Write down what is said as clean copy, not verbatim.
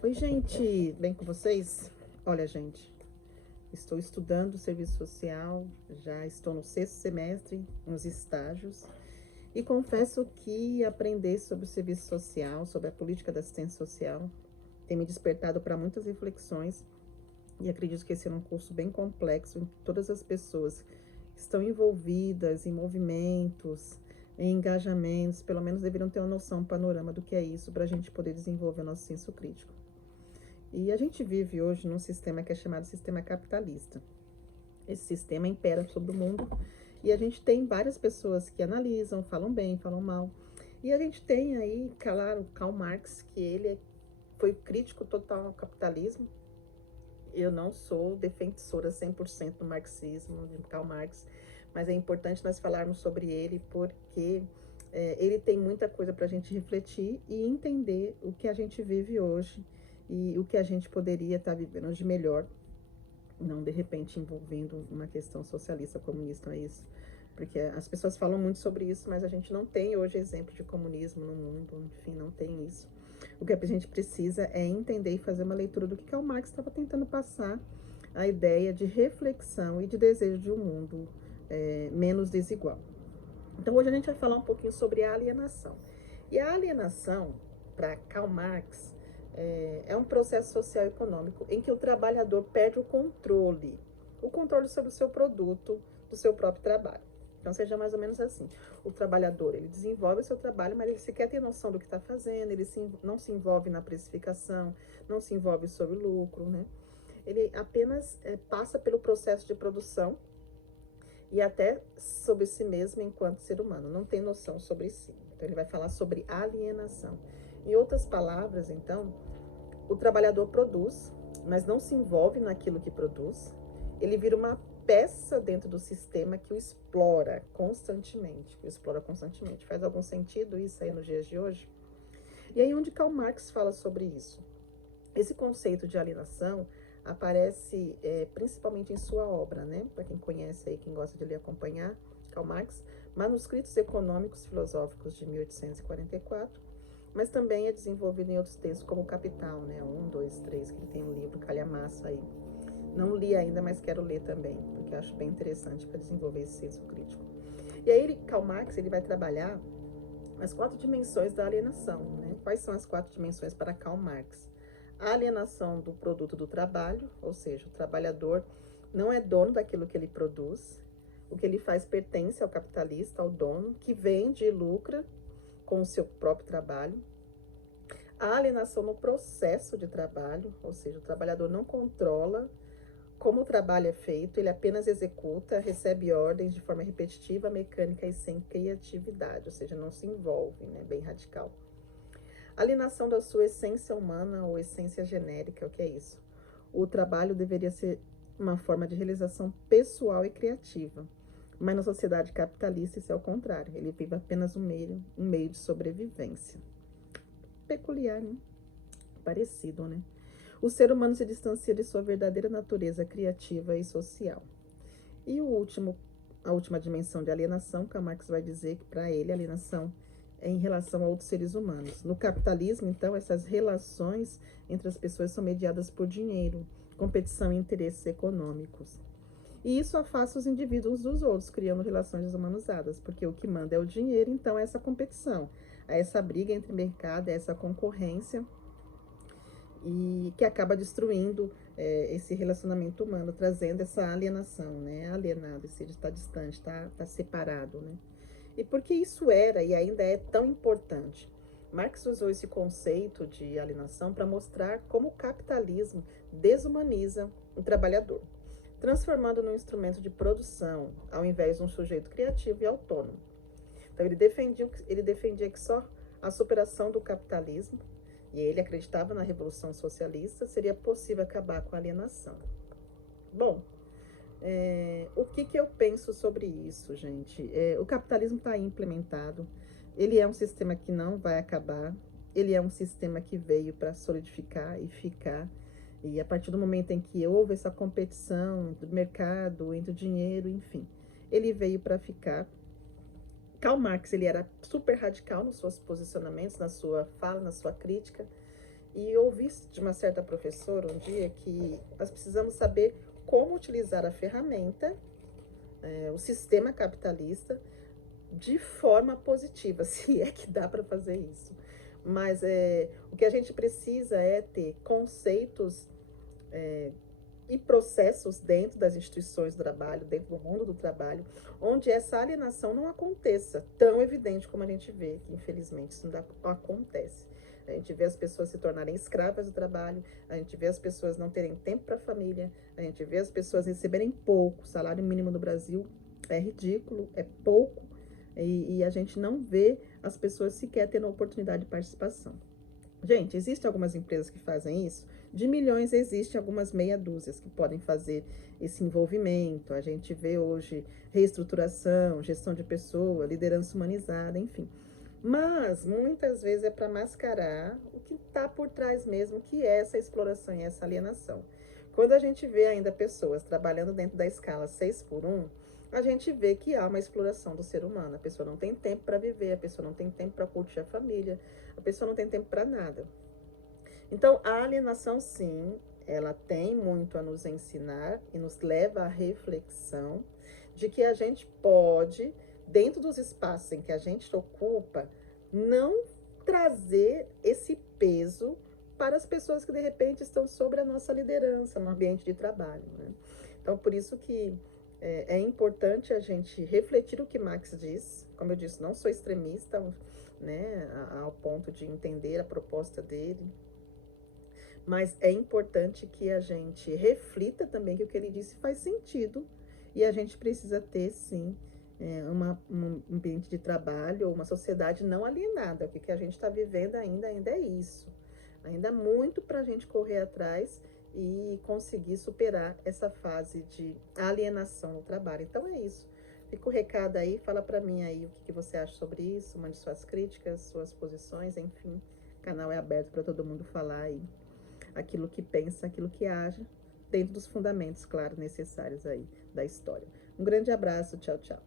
Oi, gente, bem com vocês? Olha, gente, estou estudando serviço social, já estou no 6º semestre, nos estágios, e confesso que aprender sobre o serviço social, sobre a política da assistência social, tem me despertado para muitas reflexões, e acredito que esse é um curso bem complexo, em que todas as pessoas que estão envolvidas em movimentos, em engajamentos, pelo menos deveriam ter uma noção, um panorama do que é isso, para a gente poder desenvolver o nosso senso crítico. E a gente vive hoje num sistema que é chamado sistema capitalista. Esse sistema impera sobre o mundo e a gente tem várias pessoas que analisam, falam bem, falam mal. E a gente tem aí, claro, Karl Marx, que ele foi crítico total ao capitalismo. Eu não sou defensora 100% do marxismo, de Karl Marx, mas é importante nós falarmos sobre ele porque ele tem muita coisa para a gente refletir e entender o que a gente vive hoje e o que a gente poderia estar vivendo de melhor, não de repente envolvendo uma questão socialista, comunista, não é isso. Porque as pessoas falam muito sobre isso, mas a gente não tem hoje exemplo de comunismo no mundo, enfim, não tem isso. O que a gente precisa é entender e fazer uma leitura do que Karl Marx estava tentando passar, a ideia de reflexão e de desejo de um mundo menos desigual. Então hoje a gente vai falar um pouquinho sobre a alienação. E a alienação, para Karl Marx, é um processo social e econômico em que o trabalhador perde o controle sobre o seu produto, do seu próprio trabalho. Então seja mais ou menos assim. O trabalhador, ele desenvolve o seu trabalho, mas ele sequer tem noção do que está fazendo, não se envolve na precificação, não se envolve sobre o lucro, né? Ele apenas passa pelo processo de produção e até sobre si mesmo enquanto ser humano, não tem noção sobre si. Então ele vai falar sobre alienação. Em outras palavras, então, o trabalhador produz, mas não se envolve naquilo que produz. Ele vira uma peça dentro do sistema que o explora constantemente. Faz algum sentido isso aí nos dias de hoje? E aí onde Karl Marx fala sobre isso? Esse conceito de alienação aparece principalmente em sua obra, né? Para quem conhece aí, quem gosta de ler e acompanhar, Karl Marx, Manuscritos Econômicos Filosóficos de 1844, mas também é desenvolvido em outros textos, como o Capital, né? 1, 2, 3, que ele tem um livro calhamaço aí. Não li ainda, mas quero ler também, porque acho bem interessante para desenvolver esse senso crítico. E aí, Karl Marx, ele vai trabalhar as 4 dimensões da alienação, né? Quais são as 4 dimensões para Karl Marx? A alienação do produto do trabalho, ou seja, o trabalhador não é dono daquilo que ele produz, o que ele faz pertence ao capitalista, ao dono, que vende e lucra com o seu próprio trabalho. A alienação no processo de trabalho, ou seja, o trabalhador não controla como o trabalho é feito, ele apenas executa, recebe ordens de forma repetitiva, mecânica e sem criatividade, ou seja, não se envolve, né? Bem radical. Alienação da sua essência humana ou essência genérica, o que é isso? O trabalho deveria ser uma forma de realização pessoal e criativa, mas na sociedade capitalista isso é o contrário, ele vive apenas um meio de sobrevivência. Peculiar, né? Parecido, né? O ser humano se distancia de sua verdadeira natureza criativa e social. E a última dimensão de alienação, que Marx vai dizer que para ele a alienação é em relação a outros seres humanos. No capitalismo, então, essas relações entre as pessoas são mediadas por dinheiro, competição e interesses econômicos. E isso afasta os indivíduos dos outros, criando relações desumanizadas, porque o que manda é o dinheiro, então é essa competição, é essa briga entre mercado, é essa concorrência, e que acaba destruindo esse relacionamento humano, trazendo essa alienação, né? Alienado, ou seja, está distante, está separado, né? E por que isso era e ainda é tão importante? Marx usou esse conceito de alienação para mostrar como o capitalismo desumaniza o trabalhador, transformando num instrumento de produção, ao invés de um sujeito criativo e autônomo. Então ele defendia que só a superação do capitalismo, e ele acreditava na Revolução Socialista, seria possível acabar com a alienação. Bom, o que eu penso sobre isso, gente? O capitalismo está implementado, ele é um sistema que não vai acabar, ele é um sistema que veio para solidificar e ficar, e a partir do momento em que houve essa competição entre o mercado, entre o dinheiro, enfim, ele veio para ficar. Karl Marx, ele era super radical nos seus posicionamentos, na sua fala, na sua crítica, E eu ouvi de uma certa professora um dia que nós precisamos saber como utilizar a ferramenta, o sistema capitalista, de forma positiva, se é que dá para fazer isso. Mas o que a gente precisa é ter conceitos e processos dentro das instituições do trabalho, dentro do mundo do trabalho, onde essa alienação não aconteça tão evidente como a gente vê, que infelizmente isso não acontece. A gente vê as pessoas se tornarem escravas do trabalho, a gente vê as pessoas não terem tempo para a família, a gente vê as pessoas receberem pouco. O salário mínimo no Brasil é ridículo, é pouco, e a gente não vê as pessoas sequer tendo oportunidade de participação. Gente, existem algumas empresas que fazem isso. De milhões, existem algumas meia dúzias que podem fazer esse envolvimento. A gente vê hoje reestruturação, gestão de pessoa, liderança humanizada, enfim. Mas, muitas vezes, é para mascarar o que está por trás mesmo, que é essa exploração e essa alienação. Quando a gente vê ainda pessoas trabalhando dentro da escala 6x1, a gente vê que há uma exploração do ser humano. A pessoa não tem tempo para viver, a pessoa não tem tempo para curtir a família, a pessoa não tem tempo para nada. Então, a alienação, sim, ela tem muito a nos ensinar e nos leva à reflexão de que a gente pode, dentro dos espaços em que a gente ocupa, não trazer esse peso para as pessoas que, de repente, estão sob a nossa liderança no ambiente de trabalho, né? Então, por isso que é importante a gente refletir o que Marx diz. Como eu disse, não sou extremista, né, ao ponto de entender a proposta dele, mas é importante que a gente reflita também que o que ele disse faz sentido, e a gente precisa ter, sim, um ambiente de trabalho, uma sociedade não alienada. O que a gente está vivendo ainda é isso. Ainda há muito para a gente correr atrás e conseguir superar essa fase de alienação no trabalho. Então é isso. Fica o recado aí, fala para mim aí o que você acha sobre isso, mande suas críticas, suas posições, enfim. O canal é aberto para todo mundo falar aí aquilo que pensa, aquilo que age, dentro dos fundamentos, claro, necessários aí da história. Um grande abraço, tchau, tchau.